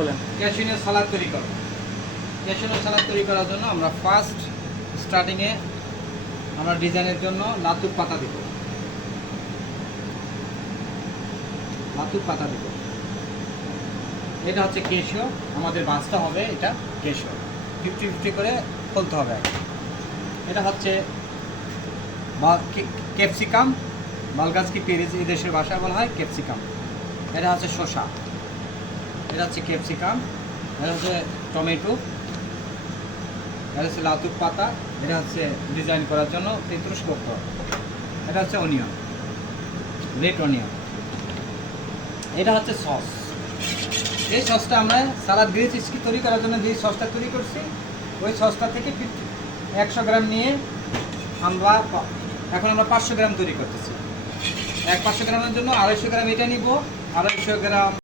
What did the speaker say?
বলেন। ক্যাশিউনাট সালাদ তৈরি করব। ক্যাশিউনাট সালাদ তৈরি করার জন্য আমরা ফার্স্ট স্টার্টিংয়ে আমরা ডিজাইনের জন্য লাতুর পাতা দেব। লাতুর পাতা দেব। এটা হচ্ছে ক্যাশিউ, আমাদের বাঁচতে হবে এটা ক্যাশিউ 50-50 করে ফলতে হবে। এটা হচ্ছে ক্যাপসিকাম, বালগাছ কি পেঁয়াজ এই দেশের ভাষায় বলা হয় ক্যাপসিকাম। এটা হচ্ছে শসা, এটা হচ্ছে ক্যাপসিকাম, এটা হচ্ছে টমেটো, এটা হচ্ছে লাতুর পাতা, এটা হচ্ছে ডিজাইন করার জন্য তেঁতুল করতে হবে। এটা হচ্ছে অনিয়ন, রেড অনিয়ন। এটা হচ্ছে সস। এই সসটা আমরা সালাদ গ্রিন চিজকে তৈরি করার জন্য যে সসটা তৈরি করছি, ওই সসটা থেকে 100 গ্রাম নিয়ে আমরা এখন 500 গ্রাম তৈরি করতেছি। 500 গ্রামের জন্য 250 গ্রাম এটা নিব, 250 গ্রাম